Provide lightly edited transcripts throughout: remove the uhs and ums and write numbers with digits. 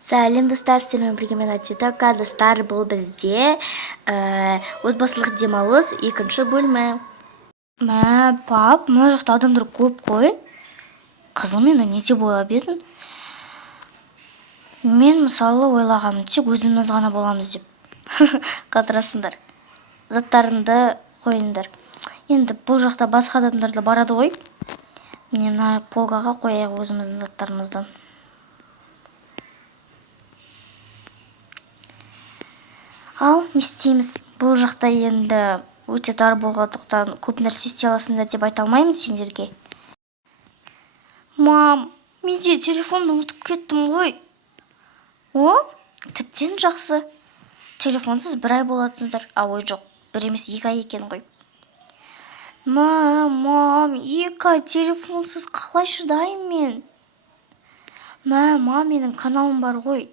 Сәлем достар, сіздермен бірге мен Атитака. Достар, бұл бізде отбасылық демалыс екінші бөлімі. Пап, мына жақта адамдар көп қой. Қызым, енді не деп ойлап едің? Мен мысалы ойлағаным тек өзіміз ғана боламыз деп. Қатырасыңдар. Заттарыңды қойыңдар. Енді бұл жақта басқа адамдар да барады ғой. Міне мына полкаға қояйық өзіміздің заттарымызды. Ал не істейміз? Бұл жақта енді өте тар болғандықтан көп нәрсе істей аласыңдар деп айта алмаймын сендерге. Мам, менде телефонды ұмытып кеттім ғой. О, тіптен жақсы. Телефонсыз бір ай болатындар. Ой жоқ, бір емес 2 ай екен ғой. Мам, 2 ай телефонсыз қалай шыдаймын мен? Менің каналым бар ғой.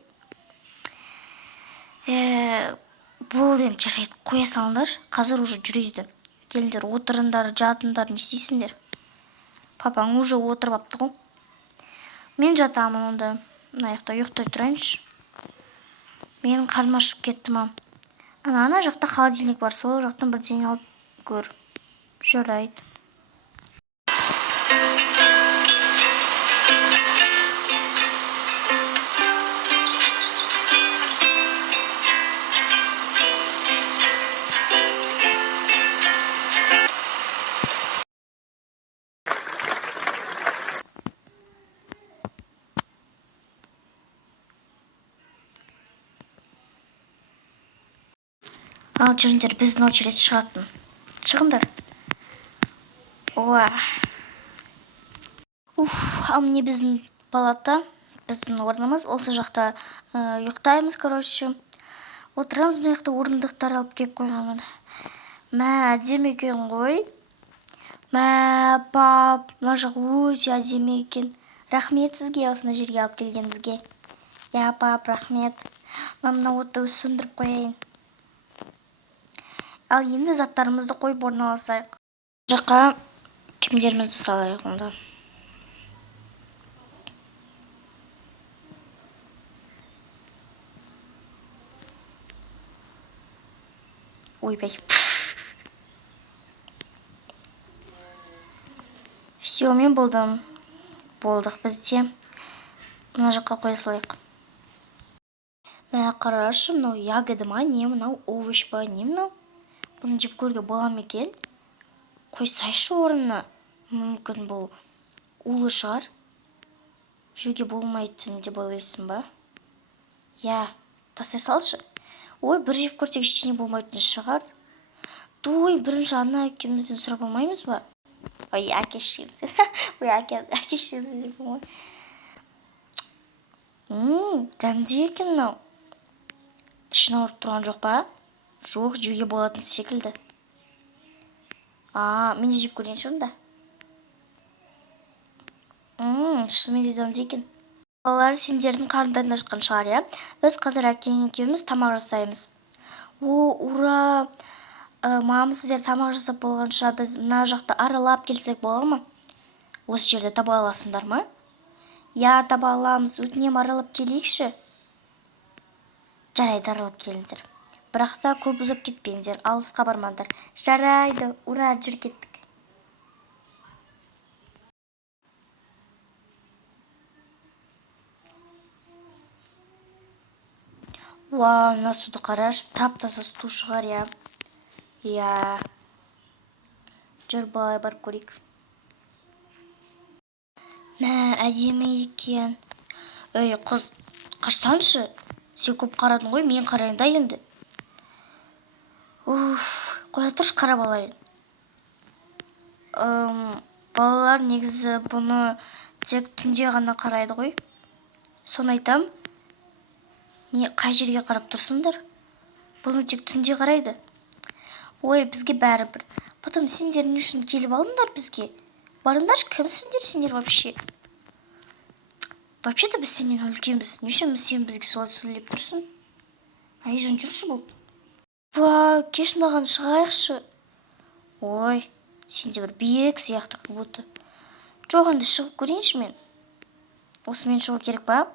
Бұл енді жарайды, қоя салыңдар. Қазір уже жүреді. Келіңдер, отырыңдар, жатыңдар, не істейсіңдер? Папаң уже отырып апты ғой. Мен жатамын онда. Мына жақта ұйықтай тұрайыншы. Менің қарным ашып кетті, мам. Ана жақта холодильник бар, сол жақтан бірдеңе алып көр. Жарайды. Ал жүріңдер, біздің очередь шығатын. Шығыңдар. Ал міне біздің палата, біздің орнымыз. Осы жақта ұйықтаймыз, короче. Отырамыз, мына жақта орындықтар алып келіп қойғанмын. Әдемі екен ғой. Пап, мына жақ өте әдемі екен. Рахмет сізге осындай жерге алып келгеніңізге. Пап, рахмет. Мына отты сөндіріп қояйын. Ал енді заттарымызды қойып орналасайық. Жаққа киімдерімізді салайық онда. Ойбай. Все, мен болдық бізде. Мына жаққа қоя салайық. Қарашы, мынау ягода ма, не мынау овощ па, не мынау? Бұны жеп көруге бола ма екен? Қойсайшы орнына. Мүмкін бұл улы шығар. Жеуге болмайтын деп ойлайсың ба? Тастай салшы. Бір жеп көрсек ештеңе болмайтын шығар. Бірінші ана әкемізден сұрап алмаймыз ба? Әке-шешемізден. Әке-шешемізден деп болмай. Дәмді екен мынау. Ішін ауырып тұрған жоқ па? Жоқ, жеуге болатын секілді. Мен де жеп көрейінші онда. Шынымен де дәмді екен. Балалар, сендердің қарындарың ашқан шығар, Біз қазір әкең екеуміз тамақ жасаймыз. Ура! Мам, сіздер тамақ жасап болғанша біз мына жақта аралап келсек бола ма? Осы жерде таба аласыңдар ма? Таба аламыз. Өтінем, аралап келейікші. Жарайды, аралап келіңдер. Бірақ та көп ұзап кетпеңдер, алысқа бармаңдар. Жарайды, ура, жүр кеттік. Мына суды қараш, тап-таза су шығар, Жүр, балай барып көрейік. Әдемі екен. Қыз, қашсаншы. Сен көп қарадың ғой, мен қарайын да енді. Қоя тұршы, қарап алайын. Балалар негізі бұны тек түнде ғана қарайды ғой. Соны айтам. Қай жерге қарап тұрсыңдар? Бұны тек түнде қарайды. Бізге бәрібір. Потом сендер не үшін келіп алыңдар бізге? Барыңдаршы, кімсіңдер вообще? Вообще-то біз сенен үлкенбіз. Не үшін сен бізге солай сөйлеп тұрсың? Айжан, жүрші бұл. Кеш мынаған шығайықшы. Сенде бір биік сияқты бұты. Жоқ, енді шығып көрейінші мен. Осымен шығу керек па?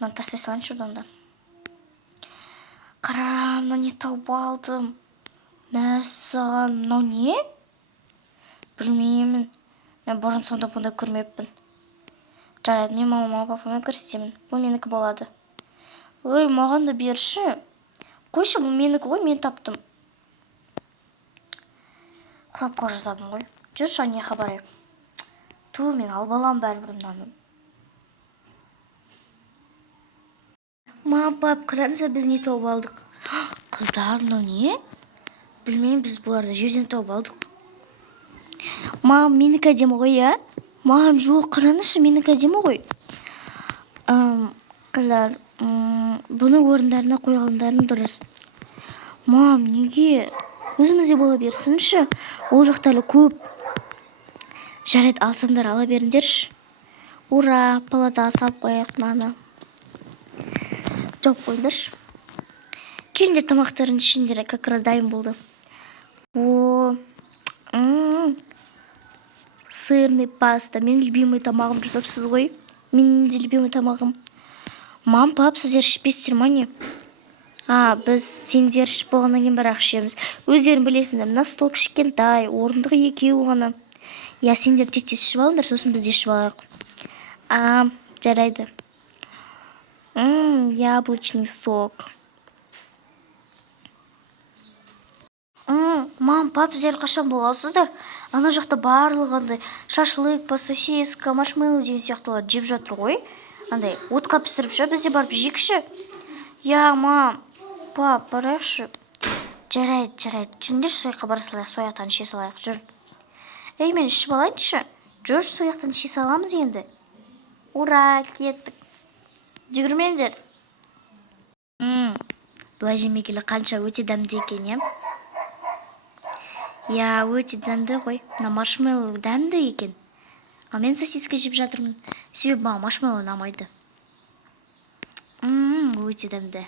Мынаны тастай салайыншы одан да. Қара, мынау не тауып алдым. Мәссаған, мынау не? Білмеймін. Мен бұрын сонда бұндай көрмеппін. Жарайды, мен мамама папама көрсетемін. Бұл менікі болады. Ой, маған да берші. Қойшы, бұл менікі ғой, мен таптым. Құлап қол жаздадым ғой. Жүрші, не хабар? Ту, мен алып алам бәрібір мынаны. Мам, пап, қараңыздар, біз не тауып алдық? Қыздар, мынау не? Білмеймін, біз бұларды жерден тауып алдық. Мам, менікі әдемі ғой, иә? Мам, жоқ, қараңызшы, менікі әдемі ғой. Қыздар, бұны орындарына қойғандарың дұрыс. Мам, неге? Өзімізде бола берсінші. Ол жақта әлі көп. Жарайды, алсаңдар ала беріңдерші. Ура, палатаға салып қояйық мынаны. Жауып қойыңдаршы. Келіңдер, тамақтарын ішіңдер, как раз дайын болды. О, сырный паста. Менің любимый тамағым жасапсыз ғой. Менің де любимый тамағым. Мам, пап, сіздер ішпейсіздер ма не? Біз сендер ішіп болғаннан кейін бірақ ішеміз. Өздерің білесіңдер, мына стол кішкентай, орындығы екеу ғана. Я, сендер тез ішіп алыңдар, сосын біз де ішіп алайық. Жарайды. Яблочный сок. Мам, пап, сіздер қашан боласыздар? Ана жақта барлығындай шашлык, сосиска, маршмеллоу деген сияқтылар жеп жатыр ғой. Андай отқа пісіріп ше, бізде барып жейікші. Я, мам, пап, барайықшы. Жарайды. Жүріңдерші, сояққа бара салайық, сояқтан іше салайық, жүр. Ей, мен ішіп алайыншы. Жүрші, сояқтан іше саламыз енді. Ура, кеттік. Жүгірмеңдер. Бұлай жемегелі қанша өте дәмді екен, е? Я, өте дәмді ғой. Мына маршмеллоу дәмді екен. Ал мен сосиска жеп жатырмын. Себебі маған маршмеллоу ұнамайды. Өте дәмді.